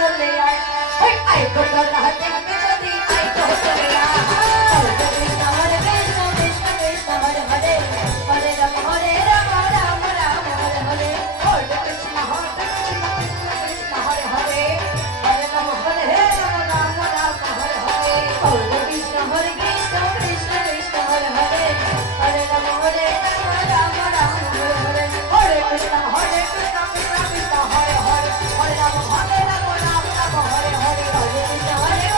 চলে আয় ওই আয় তো তোর হাতে হাতে যদি আয় তো চলে আয় হরে কৃষ্ণ কৃষ্ণ কৃষ্ণ হরে হরে হরে রাম রাম রাম হরে হরে হরে কৃষ্ণ কৃষ্ণ কৃষ্ণ হরে হরে হরে রাম রাম হরে হরে হরে কৃষ্ণ কৃষ্ণ কৃষ্ণ হরে হরে হরে রাম রাম হরে হরে হরে কৃষ্ণ কৃষ্ণ কৃষ্ণ হরে হরে হরে রাম রাম রাম হরে হরে হরে কৃষ্ণ